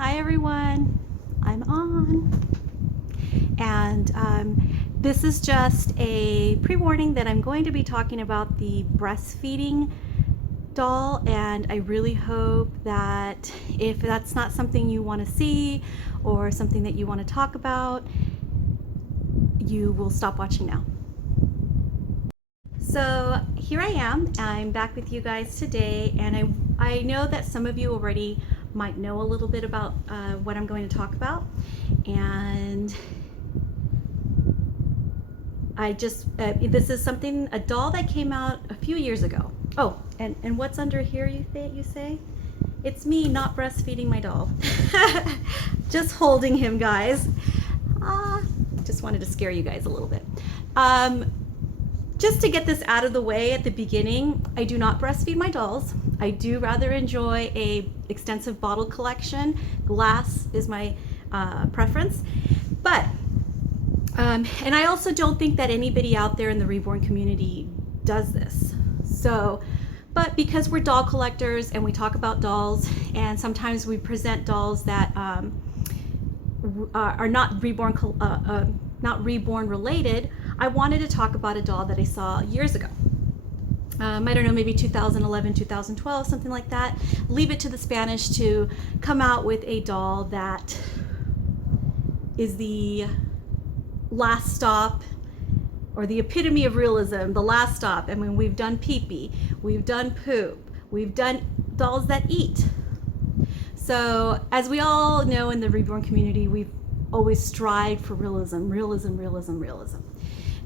Hi everyone, I'm on. And this is just a pre-warning that I'm going to be talking about the breastfeeding doll, and I really hope that if that's not something you want to see or something that you want to talk about, you will stop watching now. So here I am, I'm back with you guys today, and I know that some of you already might know a little bit about what I'm going to talk about, and this is a doll that came out a few years ago. Oh, and what's under here, you say? It's me not breastfeeding my doll. Just holding him, guys. Just wanted to scare you guys a little bit. Just to get this out of the way at the beginning, I do not breastfeed my dolls. I do rather enjoy a extensive bottle collection. Glass is my preference. But, and I also don't think that anybody out there in the Reborn community does this. So, but because we're doll collectors and we talk about dolls, and sometimes we present dolls that are not reborn related, I wanted to talk about a doll that I saw years ago. I don't know, maybe 2011, 2012, something like that. Leave it to the Spanish to come out with a doll that is the last stop, or the epitome of realism, the last stop. I mean, we've done pee-pee, we've done poop, we've done dolls that eat. So as we all know in the Reborn community, we've always strived for realism.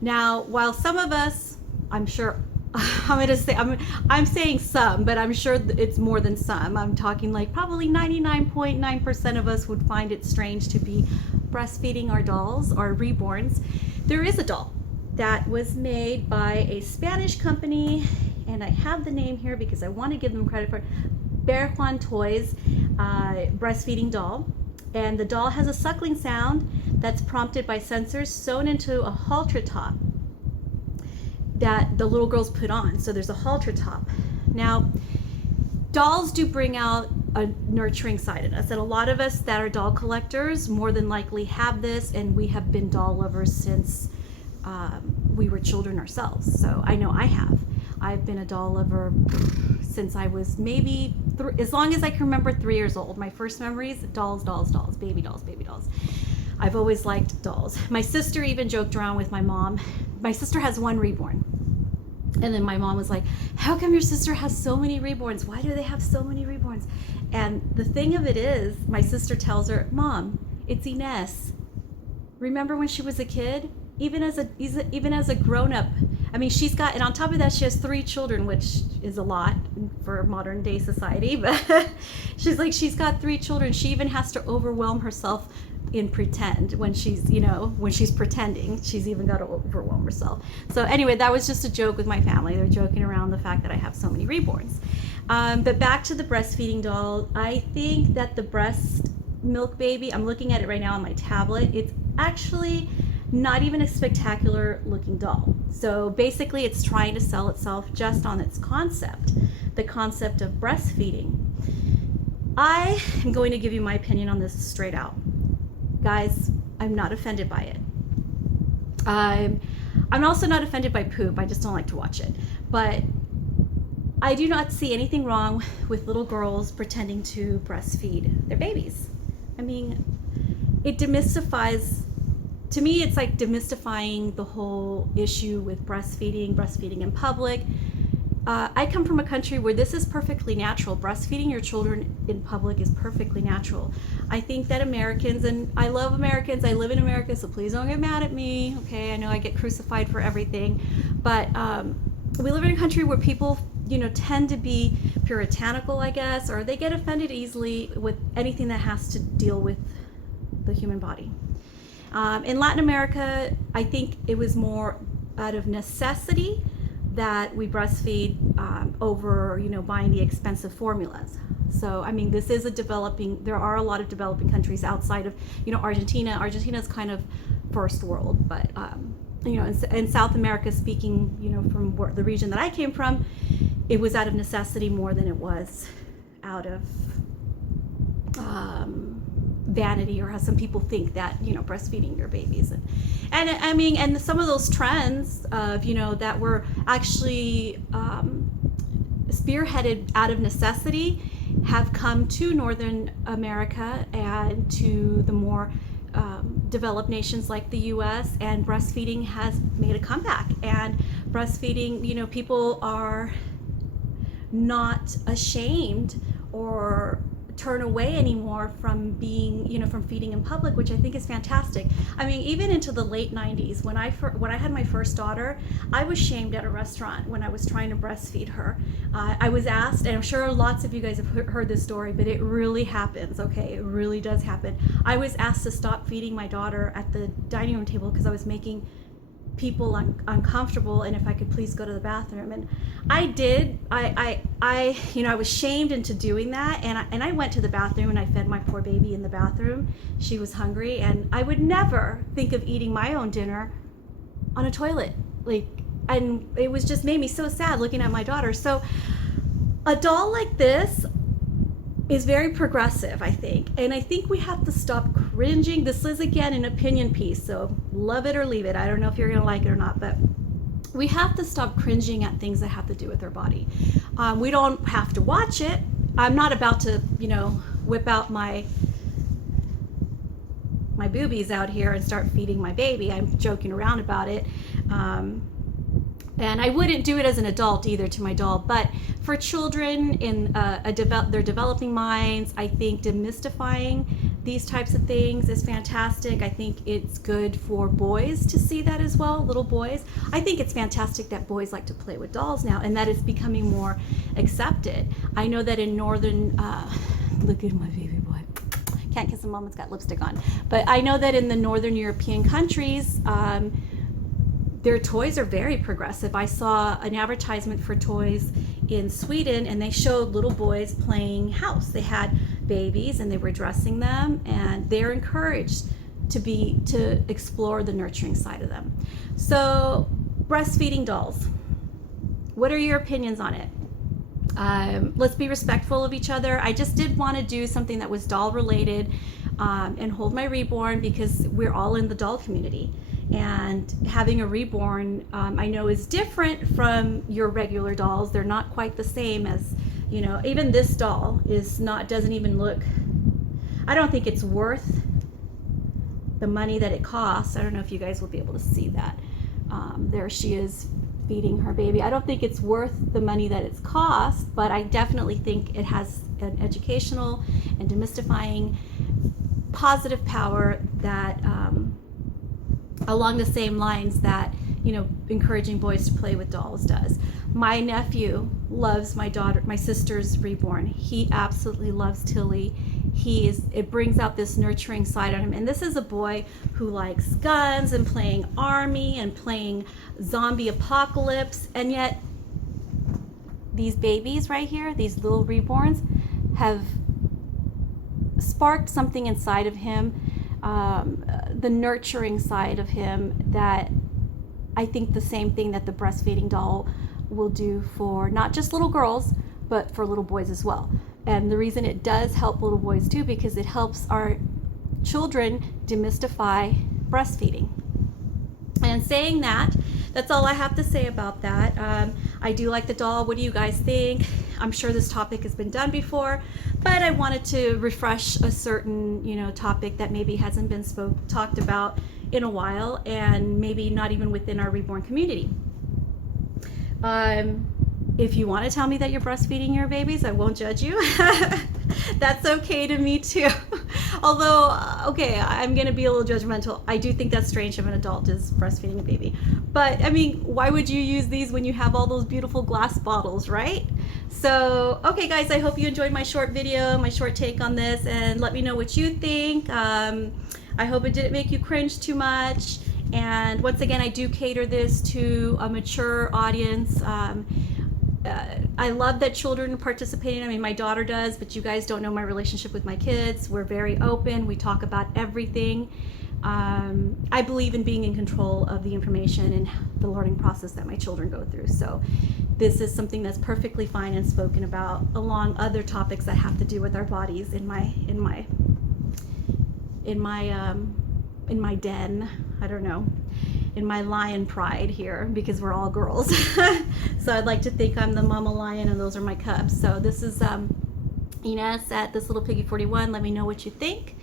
Now, while some of us, I'm sure, I'm saying some, but I'm sure it's more than some. I'm talking like probably 99.9% of us would find it strange to be breastfeeding our dolls, our reborns. There is a doll that was made by a Spanish company, and I have the name here because I want to give them credit for it. Reborn Toys breastfeeding doll, and the doll has a suckling sound that's prompted by sensors sewn into a halter top that the little girls put on. So there's a halter top. Now, dolls do bring out a nurturing side in us, and a lot of us that are doll collectors more than likely have this, and we have been doll lovers since we were children ourselves. So I know I have. I've been a doll lover since I was maybe, as long as I can remember, 3 years old. My first memories, dolls, baby dolls. I've always liked dolls. My sister even joked around with my mom. My sister has one reborn. And then my mom was like, how come your sister has so many reborns? Why do they have so many reborns? And the thing of it is, my sister tells her, Mom, it's Ines. Remember when she was a kid? Even as a grown-up, I mean, she's got, and on top of that, she has 3 children, which is a lot for modern day society, but she's got 3 children. She even has to overwhelm herself in pretend when she's, when she's pretending, she's even got to overwhelm herself. So anyway, that was just a joke with my family. They're joking around the fact that I have so many reborns. But back to the breastfeeding doll, I think that the breast milk baby, I'm looking at it right now on my tablet, it's actually not even a spectacular looking doll. So basically it's trying to sell itself just on its concept, the concept of breastfeeding. I am going to give you my opinion on this straight out. Guys, I'm not offended by it. I'm also not offended by poop. I just don't like to watch it. But I do not see anything wrong with little girls pretending to breastfeed their babies. I mean, it demystifies. To me, it's like demystifying the whole issue with breastfeeding in public. I come from a country where this is perfectly natural. Breastfeeding your children in public is perfectly natural. I think that Americans, and I love Americans, I live in America, so please don't get mad at me, okay? I know I get crucified for everything, but we live in a country where people, tend to be puritanical, I guess, or they get offended easily with anything that has to deal with the human body. In Latin America, I think it was more out of necessity that we breastfeed over, buying the expensive formulas. So, I mean, this is there are a lot of developing countries outside of, Argentina. Argentina is kind of first world, but, in South America, speaking, from the region that I came from, it was out of necessity more than it was out of vanity, or how some people think that, you know, breastfeeding your babies. And I mean, and some of those trends of, you know, that were actually spearheaded out of necessity have come to Northern America and to the more developed nations like the US, and breastfeeding has made a comeback. And breastfeeding, you know, people are not ashamed or turn away anymore from being, you know, from feeding in public, which I think is fantastic. I mean, even into the late 90s, when I had my first daughter, I was shamed at a restaurant when I was trying to breastfeed her. I was asked, and I'm sure lots of you guys have heard this story, but it really happens, okay? It really does happen. I was asked to stop feeding my daughter at the dining room table because I was making people uncomfortable, and if I could please go to the bathroom. And I did. I you know, I was shamed into doing that, and I went to the bathroom and I fed my poor baby in the bathroom. She was hungry, and I would never think of eating my own dinner on a toilet. Like, and it was just made me so sad looking at my daughter. So a doll like this is very progressive, I think. And I think we have to stop cringing. This is, again, an opinion piece, so love it or leave it. I don't know if you're gonna like it or not, but we have to stop cringing at things that have to do with our body. We don't have to watch it. I'm not about to, you know, whip out my boobies out here and start feeding my baby. I'm joking around about it. And I wouldn't do it as an adult either to my doll, but for children in their developing minds, I think demystifying these types of things is fantastic. I think it's good for boys to see that as well, little boys. I think it's fantastic that boys like to play with dolls now, and that it's becoming more accepted. I know that in northern, look at my baby boy. Can't kiss a mom, it's got lipstick on. But I know that in the northern European countries, their toys are very progressive. I saw an advertisement for toys in Sweden, and they showed little boys playing house. They had babies and they were dressing them, and they're encouraged to explore the nurturing side of them. So, breastfeeding dolls. What are your opinions on it? Let's be respectful of each other. I just did want to do something that was doll related, and hold my reborn, because we're all in the doll community. And having a reborn, I know, is different from your regular dolls. They're not quite the same as, you know, even this doll doesn't even look, I don't think it's worth the money that it costs. I don't know if you guys will be able to see that. There she is feeding her baby. I don't think it's worth the money that it's cost, but I definitely think it has an educational and demystifying positive power that, along the same lines that, you know, encouraging boys to play with dolls does. My nephew loves my sister's reborn. He absolutely loves Tilly. It brings out this nurturing side on him. And this is a boy who likes guns and playing army and playing zombie apocalypse. And yet these babies right here, these little reborns, have sparked something inside of him, the nurturing side of him, that I think the same thing that the breastfeeding doll will do for not just little girls, but for little boys as well. And the reason it does help little boys too, because it helps our children demystify breastfeeding. And saying that, that's all I have to say about that. I do like the doll. What do you guys think? I'm sure this topic has been done before, but I wanted to refresh a certain, you know, topic that maybe hasn't been talked about in a while, and maybe not even within our reborn community. If you want to tell me that you're breastfeeding your babies, I won't judge you. That's okay to me too. Although, okay, I'm gonna be a little judgmental. I do think that's strange if an adult is breastfeeding a baby. But I mean, why would you use these when you have all those beautiful glass bottles, right? So, okay guys, I hope you enjoyed my short video, my short take on this, and let me know what you think. I hope it didn't make you cringe too much. And once again, I do cater this to a mature audience. I love that children are participating. I mean, my daughter does, but you guys don't know my relationship with my kids. We're very open. We talk about everything. I believe in being in control of the information and the learning process that my children go through. So this is something that's perfectly fine and spoken about along other topics that have to do with our bodies in my in my den, I don't know, in my lion pride here, because we're all girls. So I'd like to think I'm the mama lion and those are my cubs. So this is Ines at This Little Piggy 41. Let me know what you think,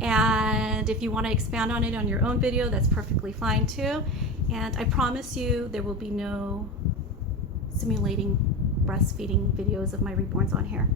and if you want to expand on it on your own video, that's perfectly fine too. And I promise you there will be no simulating breastfeeding videos of my reborns on here.